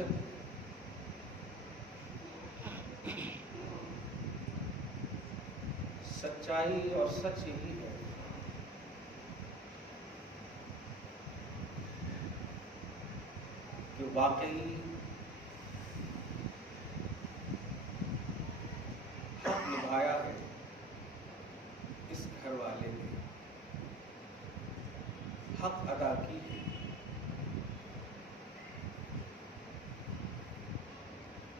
غوثیت سچائی اور سچ یہی ہے کہ واقعی حق نبھایا ہے اس گھر والے نے، حق ادا کی ہے۔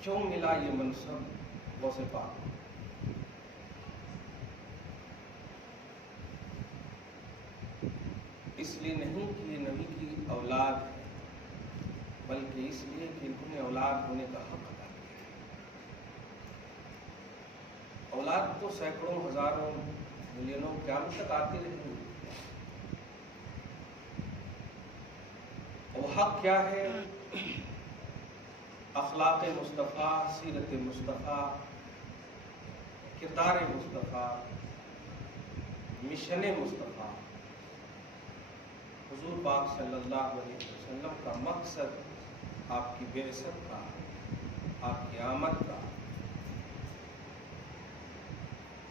کیوں ملا یہ منصب غوث پاک؟ اس لیے نہیں کہ یہ نبی کی اولاد ہے، بلکہ اس لیے کہ انہوں نے اولاد ہونے کا حق ادا کیا ہے۔ اولاد تو سینکڑوں، ہزاروں، ملینوں قیامت تک آتی رہیں گی۔ وہ حق کیا ہے؟ اخلاق مصطفیٰ، سیرت مصطفیٰ، کردار مصطفیٰ، مشن مصطفیٰ۔ حضور پاک صلی اللہ علیہ وسلم کا مقصد آپ کی بعثت کا، آپ کی آمد کا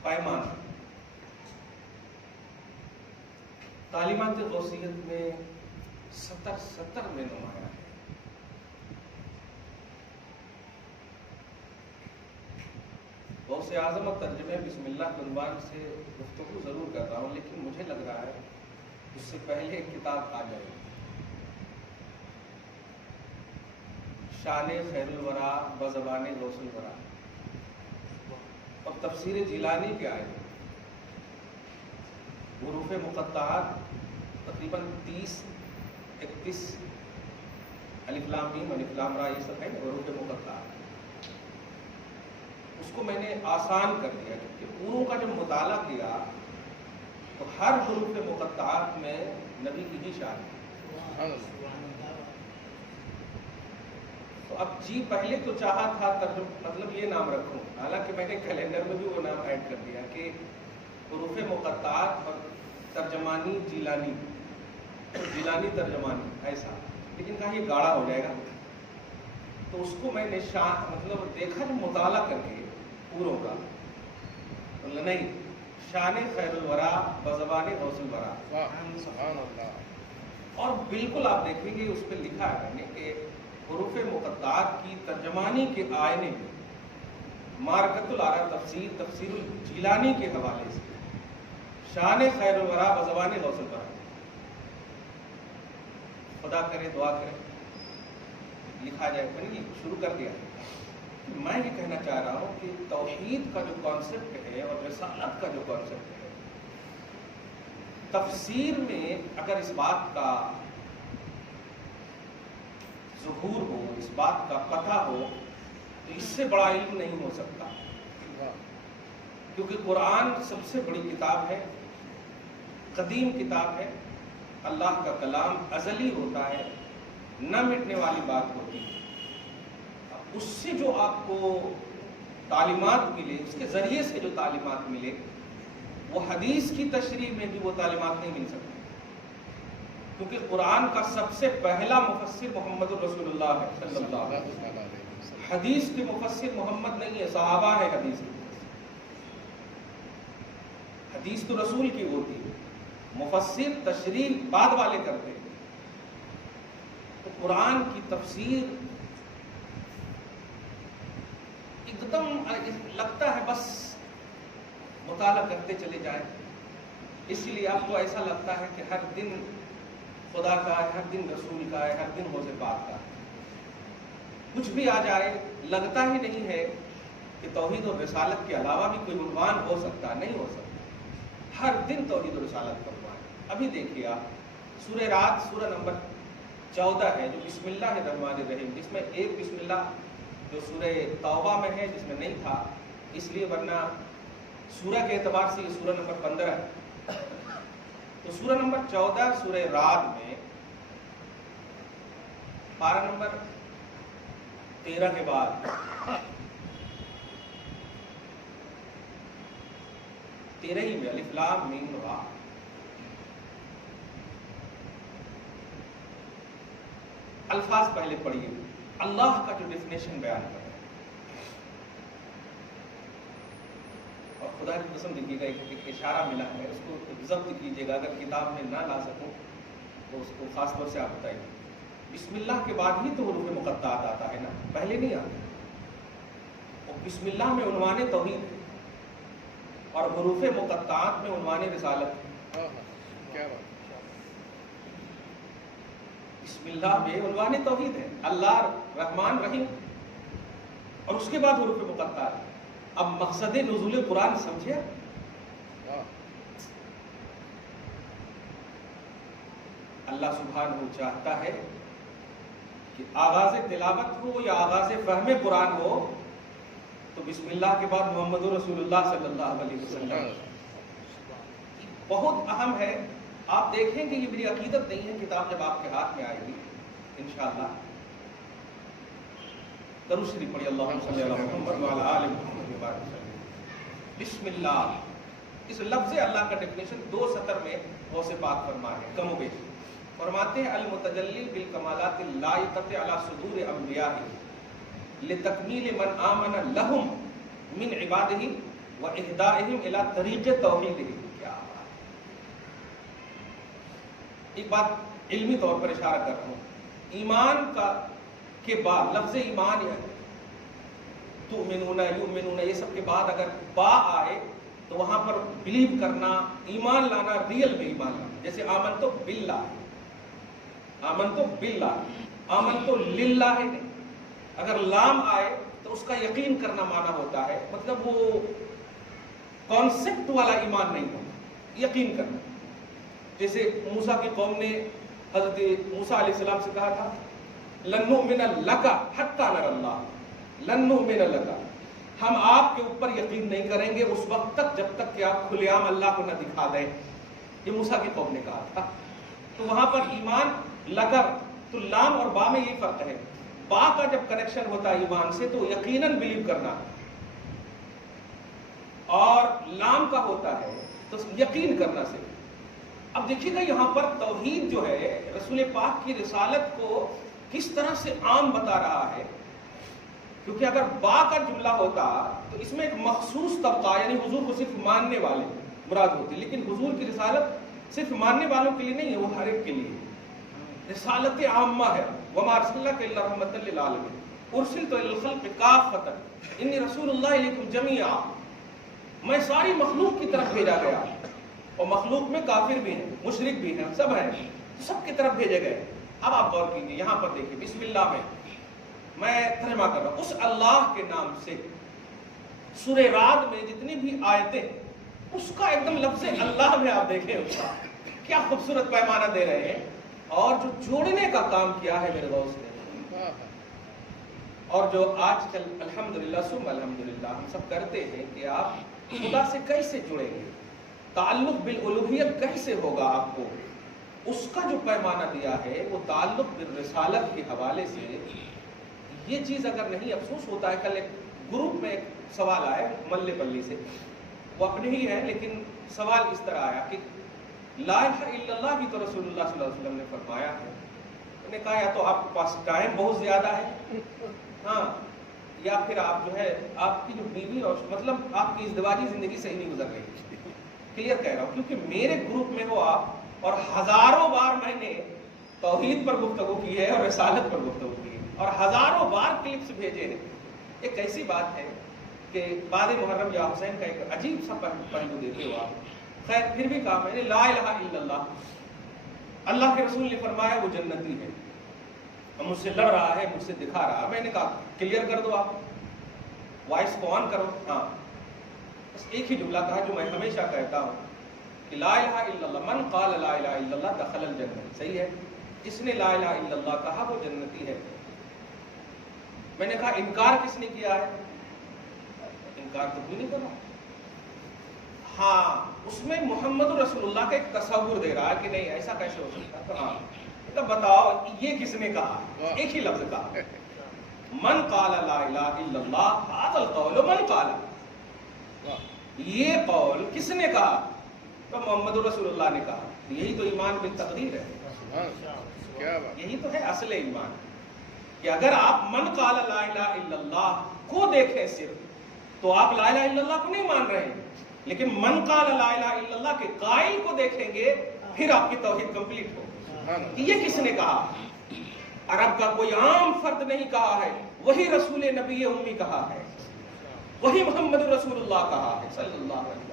پیمانہ۔ تعلیمات غوثیت میں 70 میں نمایاں ہے۔ غوث اعظم اور ترجمہ بسم اللہ کے عنوان سے گفتگو ضرور کر رہا ہوں، لیکن مجھے لگ رہا ہے اس سے پہلے ایک کتاب آ جائے، شان خیر الورا بزبان غوث الورا، اور تفسیر جیلانی کے آئے حروف مقطعات تقریباً 30-31 الف لام میم الف لام را، یہ سب ہے حروف مقطعات۔ اس کو میں نے آسان کر دیا کیونکہ پوروں کا جب مطالعہ کیا تو ہر حروف مقطعات میں نبی کی ہی شان ہے۔ تو اب جی پہلے تو چاہا تھا مطلب یہ نام رکھوں، حالانکہ میں نے کیلنڈر میں بھی وہ نام ایڈ کر دیا کہ حروف مقطعات اور ترجمانی جیلانی، جیلانی ترجمانی ایسا، لیکن کہا یہ گاڑا ہو جائے گا، تو اس کو میں نے مطلب دیکھا جو مطالعہ کر کے پوروں کا، نہیں، شان خیر الورا بزبان غوث الورا، سبحان اللہ۔ اور بالکل آپ دیکھیں گے اس پہ لکھا ہے میں نے کہ حروف مقطعات کی ترجمانی کے آئینے میں مارکت العرا تفسیر الجیلانی کے حوالے سے شان خیر الورا بزبان غوث الورا۔ خدا کرے، دعا کرے لکھا جائے، میں نے شروع کر دیا۔ میں یہ کہنا چاہ رہا ہوں کہ توحید کا جو کانسیپٹ ہے اور رسالت کا جو کانسیپٹ ہے، تفسیر میں اگر اس بات کا ظہور ہو، اس بات کا پتہ ہو، تو اس سے بڑا علم نہیں ہو سکتا، کیونکہ قرآن سب سے بڑی کتاب ہے، قدیم کتاب ہے، اللہ کا کلام ازلی ہوتا ہے، نہ مٹنے والی بات ہوتی ہے۔ اس سے جو آپ کو تعلیمات ملے، اس کے ذریعے سے جو تعلیمات ملے، وہ حدیث کی تشریح میں بھی وہ تعلیمات نہیں مل سکتی، کیونکہ قرآن کا سب سے پہلا مفسر محمد رسول اللہ ہے صلی اللہ علیہ وسلم۔ حدیث کے مفسر محمد نہیں ہے، صحابہ ہے حدیث کے مفسر۔ حدیث تو رسول کی ہوتی ہے، مفسر تشریح بعد والے کرتے ہیں۔ تو قرآن کی تفسیر ایک دم لگتا ہے بس مطالعہ کرتے چلے جائیں، اس لیے آپ کو ایسا لگتا ہے کہ ہر دن خدا کا ہے، ہر دن رسول کا ہے، ہر دن غوث پاک کا ہے۔ کچھ بھی آ جائے، لگتا ہی نہیں ہے کہ توحید اور رسالت کے علاوہ بھی کوئی عنوان ہو سکتا، نہیں ہو سکتا۔ ہر دن توحید اور رسالت کا عنوان ہے۔ ابھی دیکھیے آپ سورہ رات، سورہ نمبر 14 ہے، جو بسم اللہ الرحمن الرحیم، جس میں ایک بسم اللہ جو سورہ توبہ میں ہے جس میں نہیں تھا، اس لیے ورنہ سورہ کے اعتبار سے یہ سورہ نمبر 15 ہے۔ تو سورہ نمبر 14 سورہ رات میں پارہ نمبر 13 کے بعد 13 ہی میں الف لام میم را، الفاظ پہلے پڑھیے، اللہ کا جو ڈیفینیشن بیان کر رہے ہیں. اور خدا کی قسم دیکھیے گا ایک اشارہ ملا ہے, اس کو ضبط کیجیے گا, اگر کتاب میں نہ لا سکوں تو اس کو خاص طور سے آپ بتائیے. بسم اللہ کے بعد ہی تو حروف مقطعات آتا ہے نا, پہلے نہیں آتا. اور بسم اللہ میں عنوان توحید ہے اور حروف مقطعات میں عنوان رسالت ہے. کیا بات. بسم اللہ میں عنوان توحید ہے, اللہ رحمان رحیم, اور اس کے بعد حروف مقطعات. اب مقصد نزول قرآن سمجھے, اللہ سبحانہ چاہتا ہے کہ آغاز تلاوت ہو یا آغاز فہم قرآن ہو تو بسم اللہ کے بعد محمد رسول اللہ صلی اللہ علیہ وسلم. بہت اہم ہے. آپ دیکھیں گے, یہ میری عقیدت نہیں ہے, کتاب جب آپ کے ہاتھ میں آئے گی انشاءاللہ. درود شریف پڑھیے, اللہم صلی علی محمد وعلی آل محمد وبارک وسلم. بسم اللہ, اس لفظ اللہ کا ڈیفینیشن 2 سطر میں غوث پاک فرمائے ہیں, کم و بیش. فرماتے ہیں المتجلی بالکمالات اللائقۃ علی صدور انبیاء لتکمیل من آمن لہم من عبادہ واہدائہم الی طریق توحیدہ. کیا بات, ایک بات علمی طور پر اشارہ کر رہا ہوں. ایمان کا کے بعد لفظ ایمان یا تؤمنون یؤمنون یہ سب کے بعد اگر با آئے تو وہاں پر بلیو کرنا, ایمان لانا, ریئل میں ایمان لانا. جیسے آمن تو باللہ, آمن تو باللہ, آمن تو للہ ہے نہیں. اگر لام آئے تو اس کا یقین کرنا معنی ہوتا ہے, مطلب وہ کانسیپٹ والا ایمان نہیں ہوتا, یقین کرنا. جیسے موسیٰ کی قوم نے حضرت موسیٰ علیہ السلام سے کہا تھا لن نؤمن لک حتی نری اللہ, لن نؤمن لک, ہم آپ کے اوپر یقین نہیں کریں گے اس وقت تک جب تک کہ آپ کھلے عام اللہ کو نہ دکھا دیں. یہ موسیٰ کی قوم نے کہا تھا. تو وہاں پر ایمان لگر, تو لام اور با میں یہ فرق ہے. با کا جب کنیکشن ہوتا ہے ایمان سے تو یقیناً بلیو کرنا, اور لام کا ہوتا ہے تو یقین کرنا سے. اب دیکھیے گا یہاں پر توحید جو ہے رسول پاک کی رسالت کو کس طرح سے عام بتا رہا ہے, کیونکہ اگر با کا جملہ ہوتا تو اس میں ایک مخصوص طبقہ یعنی حضور کو صرف ماننے والے مراد ہوتے, لیکن حضور کی رسالت صرف ماننے والوں کے لیے نہیں ہے, وہ ہر ایک کے لیے رسالت عامہ ہے. وما ارسلناک الا رحمۃ للعالمین ارسلت الی الخلق کافۃ انی رسول اللہ الیکم جمیعا, میں ساری مخلوق کی طرف بھیجا گیا, اور مخلوق میں کافر بھی ہیں, مشرک بھی ہیں, سب ہیں, سب کی طرف بھیجے گئے. اب آپ غور کیجیے, یہاں پر دیکھیے بسم اللہ میں ترجمہ کر رہا ہوں, اس اللہ کے نام سے. سورہ رعد میں جتنی بھی آیتیں اس کا ایک دم لفظ اللہ میں آپ دیکھیں اس کا کیا خوبصورت پیمانہ دے رہے ہیں, اور جو جوڑنے کا کام کیا ہے میرے غوث نے. اور جو آج کل الحمدللہ ثم الحمدللہ ہم سب کرتے ہیں کہ آپ خدا سے کیسے جڑیں گے, تعلق بالالوہیت کیسے ہوگا آپ کو, اس کا جو پیمانہ دیا ہے وہ تعلق بالرسالت کے حوالے سے. یہ چیز اگر نہیں, افسوس ہوتا ہے, کل ایک گروپ میں ایک سوال آیا ملے پلی سے, وہ اپنے ہی ہے لیکن سوال اس طرح آیا کہ لا الہ الا اللہ بھی تو رسول اللہ صلی اللہ علیہ وسلم نے فرمایا ہے. میں نے کہا یا تو آپ کے پاس ٹائم بہت زیادہ ہے, ہاں, یا پھر آپ جو ہے آپ کی جو بیوی اور مطلب آپ کی ازدواجی زندگی صحیح نہیں گزر رہی. کلیئر کہہ رہا ہوں کیونکہ میرے گروپ میں ہو آپ, اور ہزاروں بار میں نے توحید پر گفتگو کی ہے اور رسالت پر گفتگو کی ہے, اور ہزاروں بار کلپس بھیجے ہیں. ایک ایسی بات ہے کہ بعد محرم یا حسین کا ایک عجیب سا پہلو دیتے ہو آپ. خیر پھر بھی کہا میں نے لا الہ الا اللہ, اللہ کے رسول نے فرمایا وہ جنتی ہے, مجھ سے لڑ رہا ہے, مجھ سے دکھا رہا. میں نے کہا کلیئر کر دو, آپ وائس کو آن کرو. ہاں, بس ایک ہی جملہ کہا جو میں ہمیشہ کہتا ہوں کہ لا الہ الا اللہ, من قال لا الہ الا اللہ دخل الجنہ. صحیح ہے, جس نے لا الہ الا اللہ کہا وہ جنتی ہے. میں نے کہا انکار کس نے کیا ہے, انکار تو کوئی نہیں کر رہا. ہاں, اس میں محمد رسول اللہ کا ایک تصور دے رہا ہے کہ نہیں ایسا کیسے ہو سکتا. تو ہاں, تو بتاؤ یہ کس نے کہا, ایک ہی لفظ کہا, من قال لا الہ الا اللہ هذا القول من قال, یہ قول کس نے کہا, تو محمد رسول اللہ نے کہا. یہی تو ایمان بالتقدیر ہے, یہی تو ہے اصل ایمان. کہ اگر آپ من قال لا الہ الا اللہ کو دیکھیں صرف تو آپ لا الہ الا اللہ کو نہیں مان رہے ہیں، لیکن من قال لا الہ الا اللہ کے قائل کو دیکھیں گے پھر آپ کی توحید کمپلیٹ ہوگی۔ یہ کس نے کہا؟ عرب کا کوئی عام فرد نہیں کہا ہے، وہی رسول نبی امی کہا ہے، وہی محمد رسول اللہ کہا ہے صلی اللہ علیہ وسلم۔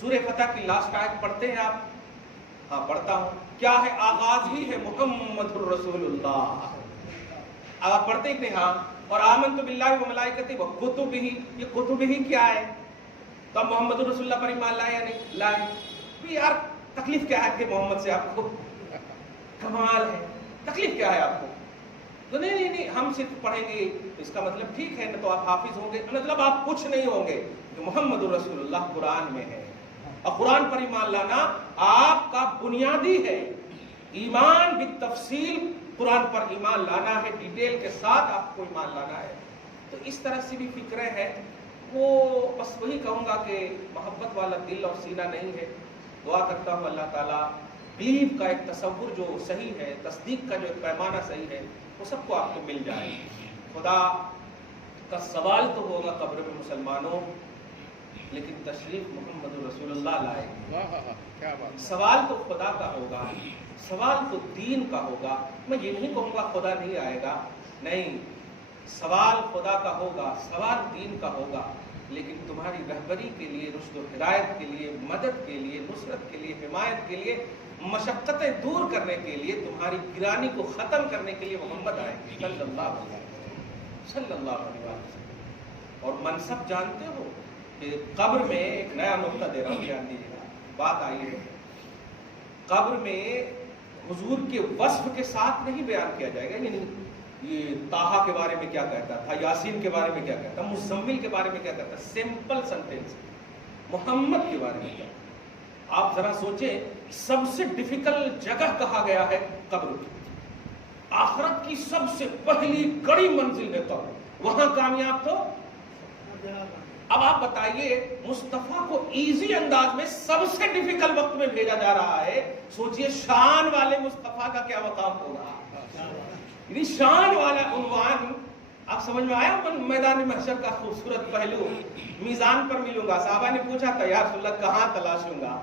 سورہ فتح کی لاسٹ آیت پڑھتے ہیں آپ؟ ہاں پڑھتا ہوں۔ کیا ہے؟ آغاز ہی ہے محمد رسول اللہ۔ آپ پڑھتے ہیں کہ ہاں، اور آمنت باللہ و ملائکتہ و کتبہ، یہ کتبہ ہی کیا ہے؟ تو اب محمد رسول اللہ پر ایمان لائے یا نہیں لائے؟ یار تکلیف کیا ہے کہ محمد سے آپ کو؟ کمال ہے، تکلیف کیا ہے آپ کو؟ تو نہیں ہم صرف پڑھیں گے اس کا مطلب ٹھیک ہے نہ تو آپ حافظ ہوں گے، مطلب آپ کچھ نہیں ہوں گے، کہ محمد رسول اللہ قرآن میں ہے، اور قرآن پر ایمان لانا آپ کا بنیادی ہے۔ ایمان بالتفصیل، قرآن پر ایمان لانا ہے، ڈیٹیل کے ساتھ آپ کو ایمان لانا ہے۔ تو اس طرح سے بھی فکریں ہیں، وہ بس وہی کہوں گا کہ محبت والا دل اور سینہ نہیں ہے۔ دعا کرتا ہوں اللہ تعالیٰ بلیف کا ایک تصور جو صحیح ہے، تصدیق کا جو ایک پیمانہ صحیح ہے، وہ سب کو آپ کو مل جائے۔ خدا کا سوال تو ہوگا قبر میں مسلمانوں، لیکن تشریف محمد رسول اللہ لائے۔ سوال تو خدا کا ہوگا، سوال تو دین کا ہوگا۔ میں یہ نہیں کہوں گا خدا نہیں آئے گا، نہیں، سوال خدا کا ہوگا، سوال دین کا ہوگا، لیکن تمہاری رہبری کے لیے، رشد و ہدایت کے لیے، مدد کے لیے، نصرت کے لیے، حمایت کے لیے، مشقتیں دور کرنے کے لیے، تمہاری گرانی کو ختم کرنے کے لیے محمد آئے صلی اللہ علیہ وسلم۔ اور منصب جانتے ہو کہ قبر میں ایک نیا نقطہ دے رہا ہوں، دھیان دیجیے گا، بات آئی ہے، قبر میں حضور کے وصف کے ساتھ نہیں بیان کیا جائے گا، یعنی یہ طٰہٰ کے بارے میں کیا کہتا تھا، یاسین کے بارے میں کیا کہتا، مزمل کے بارے میں کیا کہتا، سمپل سنٹینس، محمد کے بارے میں کیا۔ آپ ذرا سوچیں، سب سے ڈیفیکلٹ جگہ کہا گیا ہے قبر کی، آخرت کی سب سے پہلی کڑی منزل ہے قبر، وہاں کامیاب تو۔ اب آپ بتائیے، مصطفیٰ کو ایزی انداز میں سب سے ڈیفیکلٹ وقت میں بھیجا جا رہا ہے، سوچئے شان والے مصطفیٰ کا کیا مقام ہوگا، یعنی شان والا عنوان۔ آپ سمجھ میں آیا میدان محشر کا خوبصورت پہلو؟ میزان پر ملوں گا، صحابہ نے پوچھا تھا یا رسول اللہ کہاں تلاشوں گا؟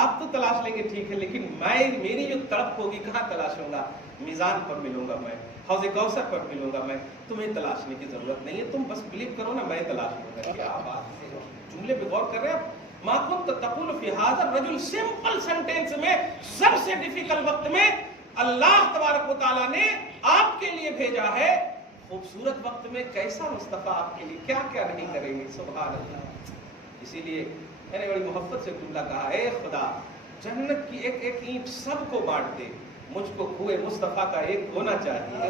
آپ تو تلاش لیں گے ٹھیک ہے، لیکن میری جو تڑپ ہوگی کہاں تلاشوں گا؟ میزان پر ملوں گا میں، حوض کوثر پر ملوں گا میں، تمہیں تلاشنے کی ضرورت نہیں ہے، تم بس بلیو کرو نا، میں تلاش لوں گا۔ کیا بات ہے، جملے پہ غور کر رہے ہیں؟ ما كنت تقول في هذا الرجل، سمپل سینٹینس میں، سب سے ڈیفیکلٹ وقت میں اللہ تبارک و تعالیٰ نے آپ کے لیے بھیجا ہے، خوبصورت وقت میں کیسا مصطفیٰ آپ کے لیے کیا کیا نہیں کریں گے، سبحان اللہ۔ اسی لیے میں نے بڑی محبت سے جملہ کہا، اے خدا جنت کی ایک ایک اینٹ سب کو بانٹ دے، مجھ کو کوئے مصطفیٰ کا ایک ہونا چاہیے۔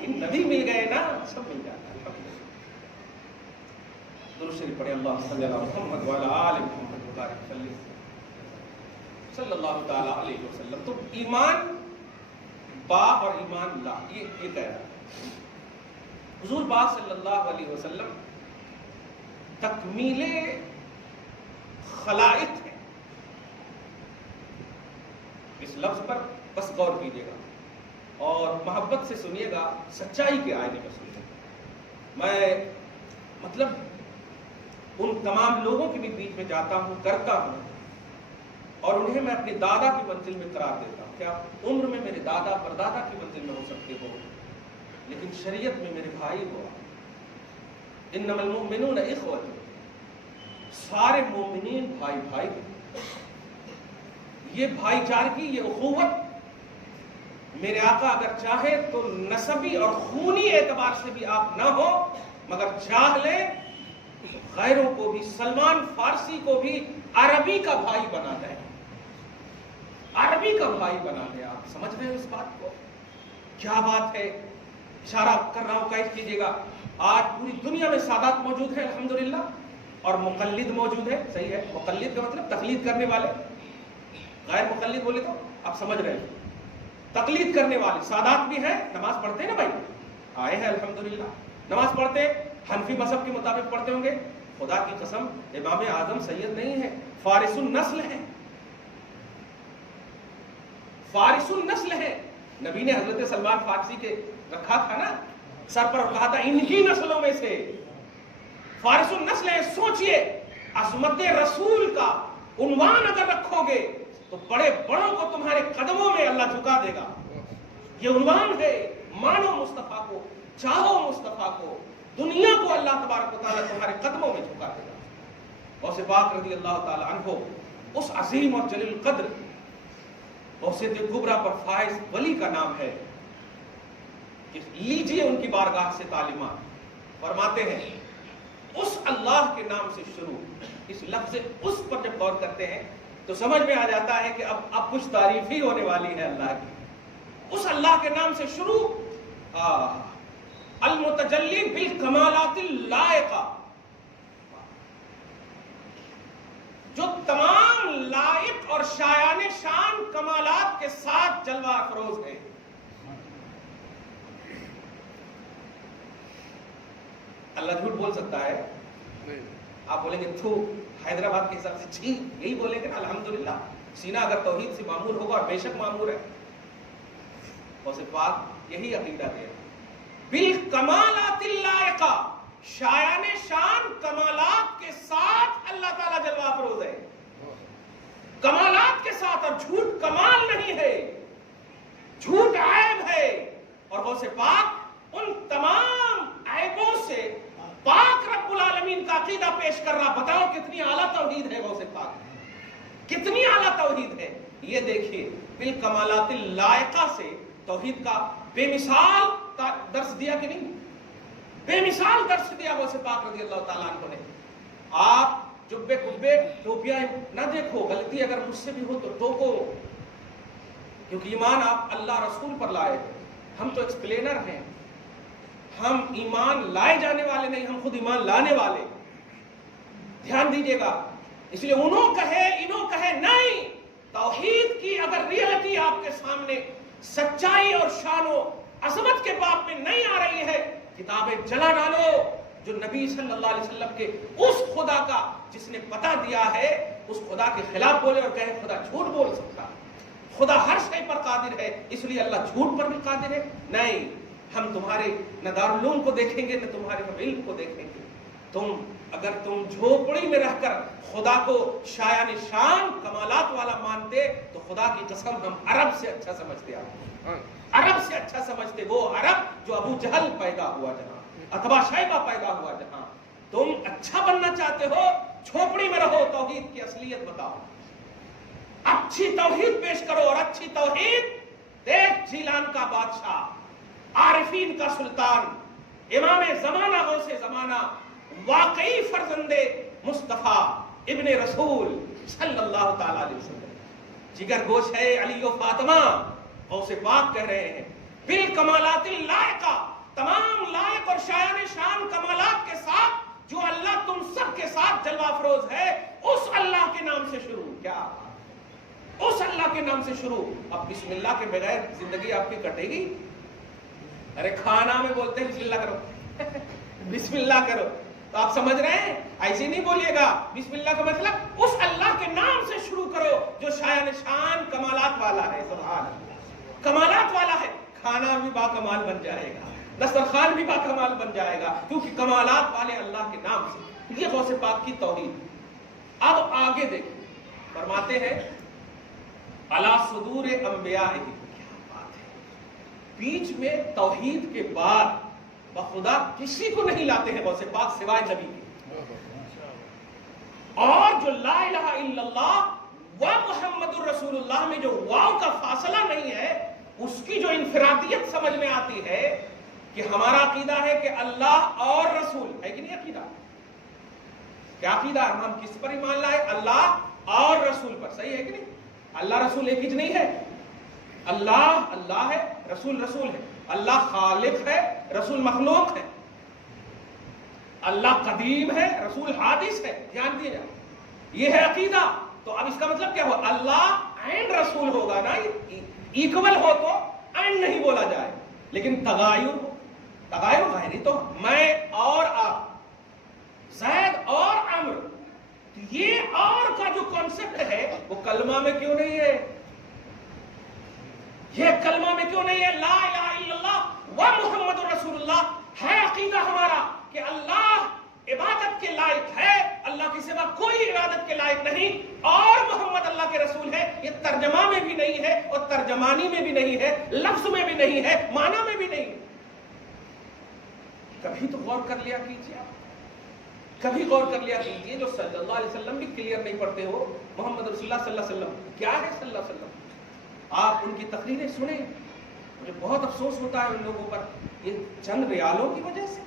ان نبی مل گئے نا، سب مل جاتا ہے۔ درود شریف پڑھیں، اللہ صلی اللہ محمد وعلی آل محمد وبارک وسلم صلی اللہ تعالی علیہ وسلم۔ تو ایمان با اور ایمان لا، یہ کہہ رہا ہے حضور پاک صلی اللہ علیہ وسلم تکمیل خلائق ہے۔ اس لفظ پر بس غور کیجیے گا اور محبت سے سنیے گا، سچائی کے آئینے میں سنیے گا۔ میں مطلب ان تمام لوگوں کے بھی بیچ میں جاتا ہوں، کرتا ہوں، اور انہیں میں اپنی دادا کی منزل میں قرار دیتا ہوں۔ کیا عمر میں میرے دادا پردادا کی منزل میں ہو سکتے ہو، لیکن شریعت میں میرے بھائی ہو۔ انما المؤمنون اخوۃ، سارے مومنین بھائی بھائی ہیں۔ یہ بھائی چارگی، یہ اخوت، میرے آقا اگر چاہے تو نسبی اور خونی اعتبار سے بھی آپ نہ ہو، مگر چاہ لیں غیروں کو بھی، سلمان فارسی کو بھی عربی کا بھائی بنا دیں، عربی کا بھائی بنا دیں۔ آپ سمجھ رہے ہیں اس بات کو؟ کیا بات ہے، اشارہ کر رہا ہوں، قید کیجیے گا۔ آج پوری دنیا میں سادات موجود ہیں الحمدللہ، اور مقلد موجود ہے، صحیح ہے، مقلد کا مطلب تقلید کرنے والے، غیر مقلد بولے تو آپ سمجھ رہے ہیں، تقلید کرنے والے سادات بھی ہیں۔ نماز پڑھتے ہیں نا بھائی، آئے ہیں الحمدللہ، نماز پڑھتے، حنفی مذہب کے مطابق پڑھتے ہوں گے۔ خدا کی قسم امام اعظم سید نہیں ہے، فارس النسل ہے، فارس النسل ہے، نبی نے حضرت سلمان فارسی کے رکھا تھا نا سر پر، کہا تھا انہی نسلوں میں سے فارس النسل ہے. سوچئے عظمت رسول کا عنوان اگر رکھو گے تو بڑے بڑوں کو تمہارے قدموں میں اللہ جھکا دے گا. یہ عنوان ہے. مانو مصطفیٰ کو، چاہو مصطفیٰ کو، دنیا کو اللہ تبارک و تعالیٰ تمہارے قدموں میں جھکا دے گا. غوث پاک رضی اللہ تعالیٰ عنہ اس عظیم اور جلیل قدر غوثیت کبریٰ پر فائز ولی کا نام ہے. لیجئے ان کی بارگاہ سے تعلیمات. فرماتے ہیں اس اللہ کے نام سے شروع. اس لفظ اس پر جب غور کرتے ہیں تو سمجھ میں آ جاتا ہے کہ اب کچھ تعریف ہی ہونے والی ہے اللہ کی. اس اللہ کے نام سے شروع. المتجلی بالکمالات اللائقہ، جو تمام لائق اور شایان شان کمالات کے ساتھ جلوہ افروز ہے. اللہ جھوٹ بول سکتا ہے؟ آپ بولیں گے تھو، حیدرآباد کے حساب سے چھی، یہی بولیں گے نا. الحمدللہ سینہ اگر توحید سے معمور ہوگا، اور بے شک معمور ہے. غوث پاک یہی عقیدہ ہے. بالکمالات اللائقہ، شایان شان کمالات کے ساتھ اللہ تعالیٰ جلوہ افروز ہے. کمالات کے ساتھ. اور جھوٹ کمال نہیں ہے، جھوٹ عیب ہے. اور غوث پاک ان تمام عیبوں سے پاک رب العالمین کا عقیدہ پیش کر رہا. بتاؤ کتنی اعلیٰ توحید ہے غوث پاک، کتنی اعلیٰ توحید ہے. یہ دیکھیے بالکمالات اللائقہ سے توحید کا بے مثال درس دیا کہ نہیں؟ بے مثال درس دیا غوث پاک رضی اللہ تعالیٰ عنہ نے. آپ جبے کبے ٹوپیاں نہ دیکھو، غلطی اگر مجھ سے بھی ہو تو ٹوکو، کیونکہ ایمان آپ اللہ رسول پر لائے. ہم تو ایکسپلینر ہیں، ہم ایمان لائے جانے والے نہیں، ہم خود ایمان لانے والے. دھیان دیجئے گا. اس لیے انہوں کہے نہیں. توحید کی اگر ریئلٹی آپ کے سامنے سچائی اور شان و عظمت کے باب میں نہیں آ رہی ہے، کتابیں جلا ڈالو. جو نبی صلی اللہ علیہ وسلم کے اس خدا کا جس نے پتہ دیا ہے، اس خدا کے خلاف بولے اور کہے خدا جھوٹ بول سکتا، خدا ہر شے پر قادر ہے اس لیے اللہ جھوٹ پر بھی قادر ہے. نہیں، ہم تمہارے نہ دارالعلوم کو دیکھیں گے نہ تمہارے علم کو دیکھیں گے. اگر تم جھوپڑی میں رہ کر خدا کو شایان شان کمالات والا مانتے تو خدا کی قسم ہم عرب سے اچھا سمجھتے. عرب سے اچھا سمجھتے. وہ عرب جو ابو جہل پیدا ہوا جہاں، اتبا شیبہ پیدا ہوا جہاں. تم اچھا بننا چاہتے ہو، جھوپڑی میں رہو، توحید کی اصلیت بتاؤ، اچھی توحید پیش کرو. اور اچھی توحید دیکھ، جیلان کا بادشاہ، عارفین کا سلطان، امام زمانہ غوث زمانہ، واقعی فرزند مصطفیٰ ابن رسول صلی اللہ تعالی علیہ وسلم، جگر گوش ہے علی و فاطمہ. غوث پاک کہہ رہے ہیں بالکمالات اللائقہ، تمام لائق اور شایان شان کمالات کے ساتھ جو اللہ تم سب کے ساتھ جلوہ افروز ہے، اس اللہ کے نام سے شروع. کیا اس اللہ کے نام سے شروع. اب بسم اللہ کے بغیر زندگی آپ کی کٹے گی؟ ارے کھانا میں بولتے ہیں بسم اللہ کرو بسم اللہ کرو، تو آپ سمجھ رہے ہیں؟ ایسے نہیں بولیے گا. بسم اللہ کا مطلب اس اللہ کے نام سے شروع کرو جو شایان شان کمالات والا ہے. سبحان اللہ، کمالات والا ہے. کھانا بھی با کمال بن جائے گا، دسترخوان بھی با کمال بن جائے گا، کیونکہ کمالات والے اللہ کے نام سے. یہ غوث پاک کی توحید. اب آگے دیکھیں، فرماتے ہیں علی صدور انبیاء. کیا بات ہے، بیچ میں توحید کے بعد بخدا کسی کو نہیں لاتے ہیں غوث پاک سوائے نبی کے. اور جو لا الہ الا اللہ و محمد الرسول اللہ میں جو واو کا فاصلہ نہیں ہے، اس کی جو انفرادیت سمجھ میں آتی ہے کہ ہمارا عقیدہ ہے کہ اللہ اور رسول ہے کہ نہیں. عقیدہ کیا عقیدہ ہے؟ ہم کس پر ایمان لائے؟ اللہ اور رسول پر. صحیح ہے کہ نہیں؟ اللہ رسول ایک ہی نہیں ہے. اللہ اللہ ہے، رسول رسول ہے. اللہ خالق ہے، رسول مخلوق ہے. اللہ قدیم ہے، رسول حادث ہے. دھیان دیجیے، یہ ہے عقیدہ. تو اب اس کا مطلب کیا ہوا؟ اللہ اینڈ رسول ہوگا نا. ایکول ہو تو اینڈ نہیں بولا جائے، لیکن تغایر غیری تو میں اور آپ، زید اور عمر، یہ اور کا جو کانسیپٹ ہے وہ کلمہ میں کیوں نہیں ہے؟ یہ کلمہ میں کیوں نہیں ہے لا الہ الا اللہ و محمد رسول اللہ؟ ہے عقیدہ ہمارا کہ اللہ عبادت کے لائق ہے، اللہ کے سوا کوئی عبادت کے لائق نہیں، اور محمد اللہ کے رسول ہے۔ یہ ترجمہ میں بھی نہیں ہے اور ترجمانی میں بھی نہیں ہے، لفظ میں بھی نہیں ہے، معنی میں بھی نہیں ہے۔ کبھی تو غور کر لیا کیجیے آپ، کبھی غور کر لیا کیجیے، جو صلی اللہ علیہ وسلم بھی کلیئر نہیں پڑھتے ہو، محمد رسول اللہ صلی اللہ علیہ وسلم کیا ہے صلی اللہ علیہ وسلم، آپ ان کی تقریریں سنیں۔ مجھے بہت افسوس ہوتا ہے ان لوگوں پر، یہ چند ریالوں کی وجہ سے،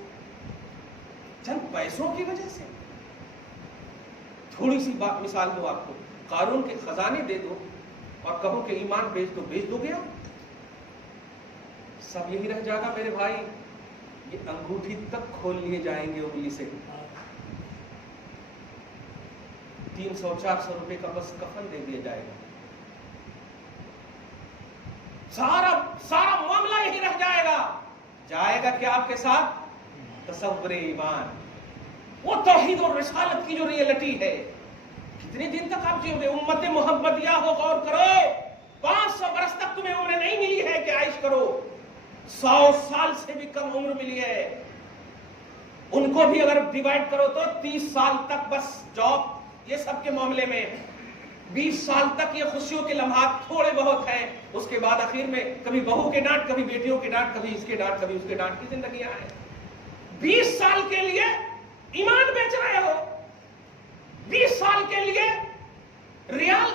چند پیسوں کی وجہ سے۔ تھوڑی سی بات مثال دو آپ کو، قارون کے خزانے دے دو اور کہو کہ ایمان بیچ دو، بیچ دو گیا؟ سب یہی رہ جائے گا میرے بھائی، یہ انگوٹھی تک کھول لیے جائیں گے انگلی سے۔ 300-400 روپے کا بس کفن دے دیا جائے گا، سارا معاملہ یہی رہ جائے گا۔ جائے گا کیا آپ کے ساتھ؟ تصور ایمان، وہ توحید اور رسالت کی جو ریئلٹی ہے۔ کتنے دن تک آپ جیو گے؟ امت محمدیہ ہو، غور کرو، 500 برس تک تمہیں عمر نہیں ملی ہے کہ عائش کرو، 100 سال سے بھی کم عمر ملی ہے۔ ان کو بھی اگر ڈیوائڈ کرو تو 30 سال تک بس جاب، یہ سب کے معاملے میں 20 سال تک یہ خوشیوں کے لمحات تھوڑے بہت ہیں، اس کے بعد آخر میں کبھی بہو کے ڈانٹ، کبھی بیٹیوں کے ڈانٹ، کبھی اس کے ڈانٹ، کبھی اس کے ڈانٹ کی زندگیاں ہیں۔ 20 سال کے لیے ایمان بیچ رہے ہو، 20 سال کے لیے ریال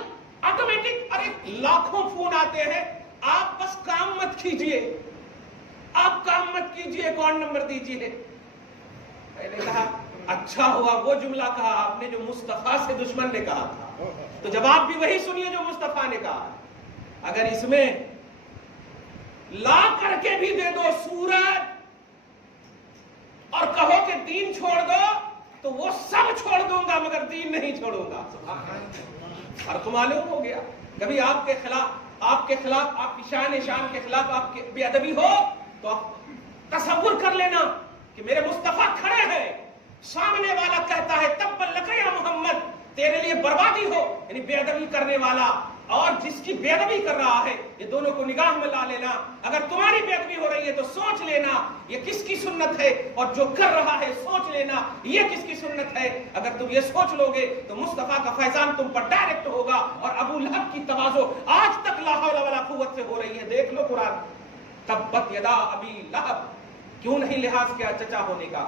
آٹومیٹک، ارے لاکھوں فون آتے ہیں، آپ بس کام مت کیجئے، آپ کام مت کیجئے، اکاؤنٹ نمبر دیجئے۔ میں نے کہا اچھا ہوا وہ جملہ کہا آپ نے جو مصطفیٰ سے دشمن نے کہا تھا، تو جواب بھی وہی سنیے جو مصطفیٰ نے کہا۔ اگر اس میں لا کر کے بھی دے دو سورج اور کہو کہ دین چھوڑ دو، تو وہ سب چھوڑ دوں گا مگر دین نہیں چھوڑوں گا۔ اور تو معلوم ہو گیا، کبھی آپ کے خلاف آپ کی شان کے خلاف آپ کی بے ادبی ہو تو آپ تصور کر لینا کہ میرے مصطفیٰ کھڑے ہیں، سامنے والا کہتا ہے تبا لک یا محمد، تیرے لیے بربادی ہو، یعنی بے ادبی کرنے والا اور جس کی بے ادبی کر رہا ہے، یہ دونوں کو نگاہ میں لا لینا۔ اگر تمہاری بے ادبی ہو رہی ہے تو سوچ لینا یہ کس کی سنت ہے، اور جو کر رہا ہے سوچ لینا یہ کس کی سنت ہے۔ اگر تم یہ سوچ لو گے تو مصطفیٰ کا فیضان تم پر ڈائریکٹ ہوگا، اور ابو لہب کی تواضع آج تک لا حول ولا قوت سے ہو رہی ہے۔ دیکھ لو قرآن، تبت یدا ابی لہب، کیوں نہیں لحاظ کیا چچا ہونے کا،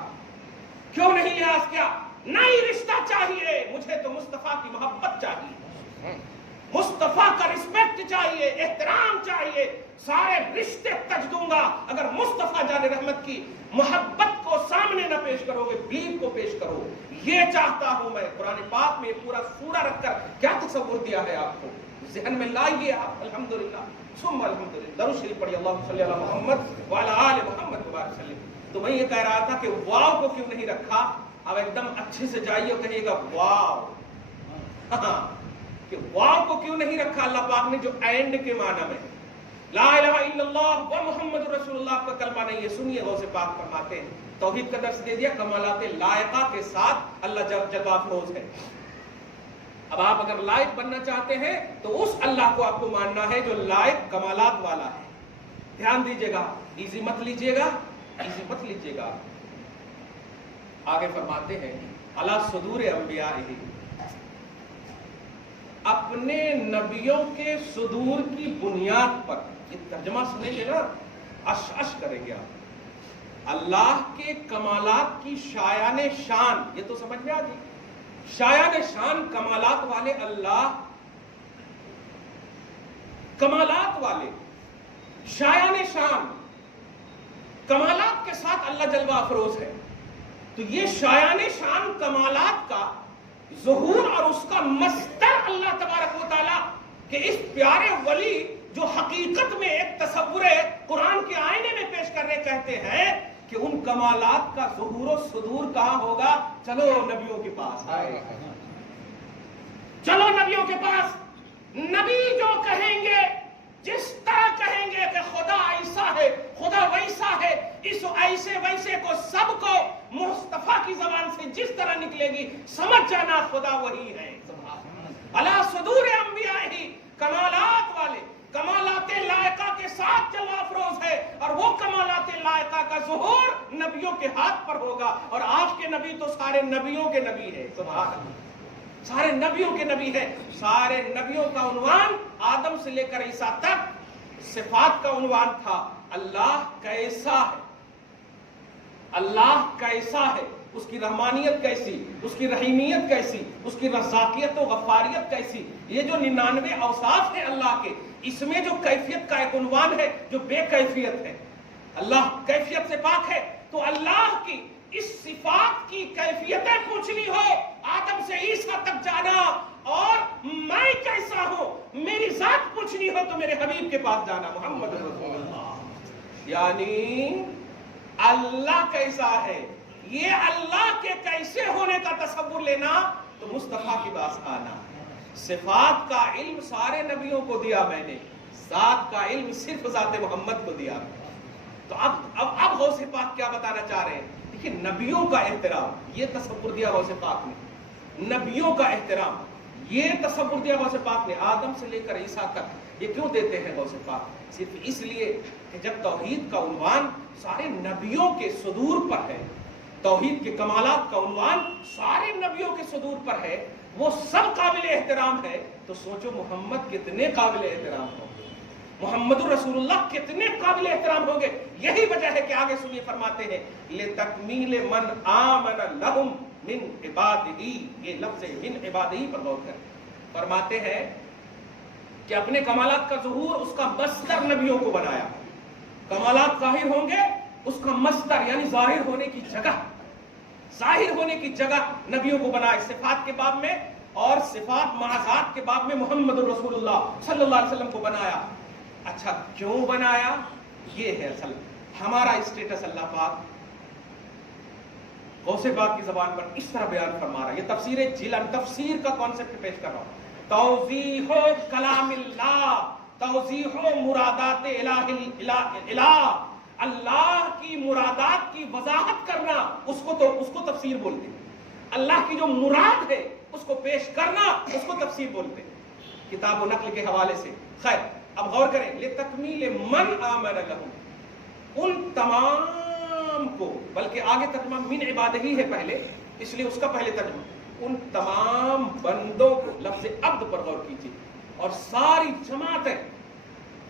کیوں نہیں لحاظ کیا؟ نہیں رشتہ چاہیے مجھے تو مصطفیٰ کی محبت چاہیے، مصطفیٰ کا رسپیکٹ چاہیے، احترام چاہیے، سارے رشتے تج دوں گا اگر مصطفیٰ جان رحمت کی محبت کو سامنے نہ پیش کرو گے، بلیف کو پیش کرو۔ یہ چاہتا ہوں میں۔ قرآن پاک میں پورا سورہ رکھ کر کیا تصور دیا ہے آپ کو، ذہن میں لائیے آپ۔ الحمدللہ ثم الحمدللہ، درود شریف پڑھیے، اللہم صلی علی محمد وعلی آل محمد وبارک وسلم۔ تو میں یہ کہہ رہا تھا کہ واو کو کیوں نہیں رکھا؟ اب ایک دم اچھے سے جائیے اور کہیے گا واو، ہاں کہ واو کو کیوں نہیں رکھا اللہ پاک نے، جو اینڈ کے معنی میں لا الہ الا اللہ و محمد رسول اللہ کا کلمہ نہیں ہے۔ سنیے غوث پاک فرماتے ہیں، توحید کا درس دے دیا، کمالات لائقہ کے ساتھ اللہ جلوہ افروز ہے۔ اب آپ اگر لائق بننا چاہتے ہیں تو اس اللہ کو آپ کو ماننا ہے جو لائق کمالات والا ہے۔ دھیان دیجیے گا، ایزی مت لیجیے گا، ایزی مت لیجیے گا۔ آگے فرماتے ہیں علی صدور انبیائہ، اپنے نبیوں کے صدور کی بنیاد پر، یہ ترجمہ سنیں گے نا اش کریں گے آپ، اللہ کے کمالات کی شایان شان، یہ تو سمجھ میں آ گئی، شایان شان کمالات والے اللہ، کمالات والے شایان شان کمالات کے ساتھ اللہ جلوہ افروز ہے۔ تو یہ شایان شان کمالات کا ظہور اور اس کا مصدر اللہ تبارک و تعالیٰ کہ اس پیارے ولی جو حقیقت میں ایک تصور قرآن کے آئینے میں پیش کرنے کہتے ہیں کہ ان کمالات کا ظہور و صدور کہاں ہوگا؟ چلو نبیوں کے پاس آئے، چلو نبیوں کے پاس۔ نبی جو کہیں گے، جس طرح کہیں گے کہ خدا ایسا ہے، خدا ویسا ہے، اس ایسے ویسے کو سب کو مصطفیٰ کی زبان سے جس طرح نکلے گی سمجھ جانا خدا وہی ہے۔ علی صدور انبیاء، کمالات والے، کمالات لائقہ کے ہاتھ پر ہوگا، اور آپ کے نبی تو سارے نبیوں کے نبی ہے، سبحان اللہ، سارے نبیوں کے نبی ہے۔ سارے نبیوں کا عنوان آدم سے لے کر عیسیٰ تک صفات کا عنوان تھا، اللہ کیسا ہے، اللہ کیسا ہے، اس کی رحمانیت کیسی، اس کی رحیمیت کیسی، اس کی رزاقیت و غفاریت کیسی۔ یہ جو 99 اوصاف ہیں اللہ کے، اس میں جو کیفیت کا ایک عنوان ہے جو بے کیفیت ہے، اللہ کیفیت سے پاک ہے، تو اللہ کی اس صفات کی کیفیتیں پوچھنی ہو، آدم سے عیسیٰ تک جانا، اور میں کیسا ہوں میری ذات پوچھنی ہو تو میرے حبیب کے پاس جانا، محمد رسول اللہ۔ یعنی اللہ کیسا ہے، یہ اللہ کے کیسے ہونے کا تصور لینا تو مصطفیٰ کے پاس آنا۔ صفات کا علم سارے نبیوں کو دیا میں نے، ذات کا علم صرف ذات محمد کو دیا۔ تو اب غوث پاک کیا بتانا چاہ رہے ہیں؟ دیکھیں، نبیوں کا احترام یہ تصور دیا غوث پاک نے، نبیوں کا احترام یہ تصور دیا غوث پاک نے، آدم سے لے کر عیسیٰ تک۔ یہ کیوں دیتے ہیں غوث پاک؟ صرف اس لیے کہ جب توحید کا عنوان سارے نبیوں کے صدور پر ہے، توحید کے کمالات کا عنوان سارے نبیوں کے صدور پر ہے، وہ سب قابل احترام ہے، تو سوچو محمد کتنے قابل احترام ہوں گے، محمد الرسول اللہ کتنے قابل احترام ہوں گے۔ یہی وجہ ہے کہ آگے سنیے، فرماتے ہیں لِتَكْمِيلِ مَنْ آمَنَ لَهُمْ مِنْ عِبَادِهِ، یہ لفظ مِنْ عِبَادِهِ پر غور کریں۔ فرماتے ہیں کہ اپنے کمالات کا ظہور اس کا مصدر نبیوں کو بنایا، کمالات ظاہر ہوں گے اس کا مصدر یعنی ظاہر ہونے کی جگہ، ظاہر ہونے کی جگہ نبیوں کو بنایا، صفات کے باب میں اور صفات معذات کے باب میں محمد الرسول اللہ صلی اللہ علیہ وسلم کو بنایا۔ اچھا کیوں بنایا؟ یہ ہے اصل ہمارا اسٹیٹس۔ اللہ پاک غوث پاک کی زبان پر اس طرح بیان فرما رہا ہے، یہ تفسیر جیلانی، تفسیر کا کانسیپٹ پیش کر رہا ہوں۔ توضیح کلام اللہ، توضیح مرادات الہ، اللہ کی مرادات کی وضاحت کرنا، اس کو تفسیر بولتے ہیں۔ اللہ کی جو مراد ہے اس کو پیش کرنا، اس کو تفسیر بولتے ہیں، کتاب و نقل کے حوالے سے۔ خیر، اب غور کریں، لِتَكْمِيلِ مَنْ آمَنَ لَهُمْ، ان تمام کو، بلکہ آگے ترجمہ من عبادہی ہے پہلے، اس لیے اس کا پہلے ترجمہ، ان تمام بندوں کو، لفظ عبد پر غور کیجیے، اور ساری جماعتیں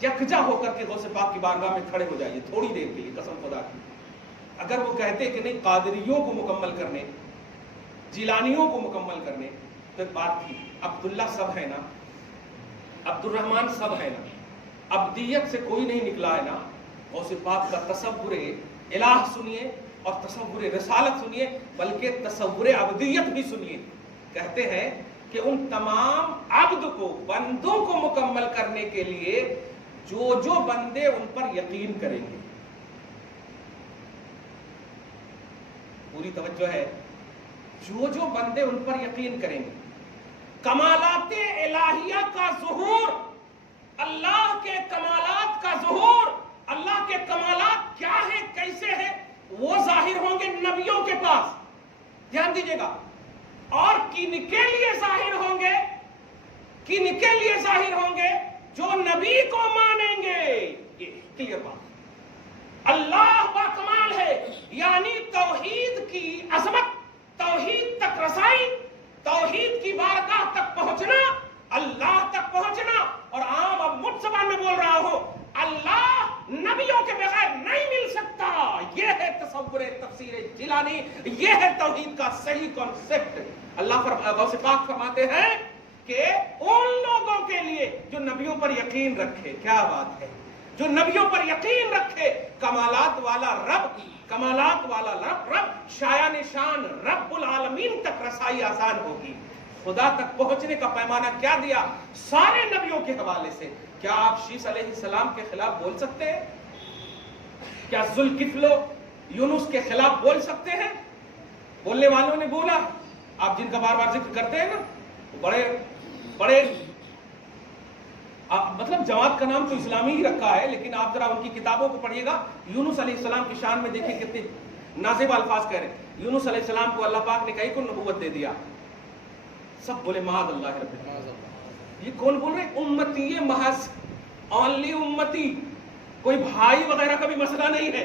یکجا ہو کر کے غوث پاک کی بارگاہ میں کھڑے ہو جائیے تھوڑی دیر کے لیے، قسم خدا کی۔ اگر وہ کہتے کہ نہیں قادریوں کو مکمل کرنے، جیلانیوں کو مکمل کرنے، تو ایک بات تھی، عبداللہ سب ہے نا، عبد الرحمن سب ہے نا، عبدیت سے کوئی نہیں نکلا ہے نا۔ غوث پاک کا تصور الہ سنیے اور تصور رسالت سنیے، بلکہ تصور عبدیت بھی سنیے۔ کہتے ہیں کہ ان تمام عبد کو، بندوں کو مکمل کرنے کے لیے جو بندے ان پر یقین کریں گے، پوری توجہ ہے، جو بندے ان پر یقین کریں گے، کمالات الہیہ کا ظہور، اللہ کے کمالات کا ظہور، اللہ کے کمالات کیا ہیں، کیسے ہیں، وہ ظاہر ہوں گے نبیوں کے پاس، دھیان دیجئے گا۔ اور کن کے لیے ظاہر ہوں گے؟ کن کے لیے ظاہر ہوں گے؟ جو نبی کو مانیں گے۔ یہ کلیئر بات، اللہ با کمال ہے، یعنی توحید کی عظمت، توحید تک رسائی، توحید کی بارگاہ تک پہنچنا، اللہ تک پہنچنا، اور عام اب مجھ زبان میں بول رہا ہوں، اللہ نبیوں کے بغیر نہیں مل سکتا۔ یہ ہے تصور تفسیر جیلانی، یہ ہے توحید کا صحیح کانسیپٹ۔ اللہ غوث پاک فرماتے ہیں کہ ان لوگوں کے لیے جو نبیوں پر یقین رکھے، کیا بات ہے، جو نبیوں پر یقین رکھے، کمالات والا رب، کمالات والا رب، شایان شان رب العالمین تک رسائی آسان ہوگی۔ خدا تک پہنچنے کا پیمانہ کیا دیا؟ سارے نبیوں کے حوالے سے۔ کیا آپ شیس علیہ السلام کے خلاف بول سکتے ہیں؟ کیا ذوالکفل یونس کے خلاف بول سکتے ہیں؟ بولنے والوں نے بولا، آپ جن کا بار بار ذکر کرتے ہیں نا، بڑے مطلب جماعت کا نام تو اسلامی ہی رکھا ہے، لیکن آپ ذرا ان کی کتابوں کو پڑھیے گا، یونس علیہ السلام کی شان میں دیکھیں کتنے نازب الفاظ کہہ رہے ہیں۔ یونس علیہ السلام کو اللہ پاک نے کئی کو نبوت دے دیا، سب بولے معاذ اللہ رب العالمین۔ یہ کون بول رہے؟ امتی محض، اونلی امتی، کوئی بھائی وغیرہ کا بھی مسئلہ نہیں ہے،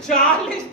40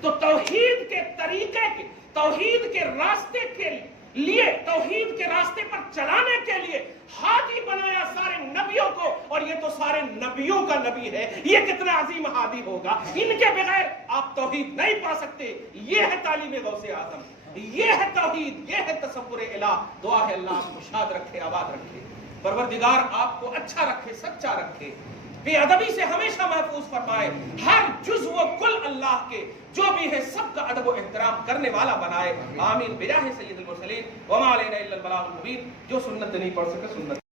تو توحید کے طریقے کے، توحید کے راستے کے لیے، توحید کے راستے پر چلانے کے لیے ہادی بنایا سارے نبیوں کو، اور یہ تو سارے نبیوں کا نبی ہے، یہ کتنا عظیم ہادی ہوگا، ان کے بغیر آپ توحید نہیں پا سکتے۔ یہ ہے تعلیم غوث اعظم، یہ ہے توحید، یہ ہے تصور الہ۔ دعا ہے اللہ آپ کو شاد رکھے، آباد رکھے، پروردگار آپ کو اچھا رکھے، سچا رکھے، بے ادبی سے ہمیشہ محفوظ فرمائے، ہر جزو و کل اللہ کے جو بھی ہے سب کا ادب و احترام کرنے والا بنائے۔ آمین بجاہ سید المرسلین وما علینا الا البلاغ المبین۔ جو سنت نہیں پڑھ سکے سنت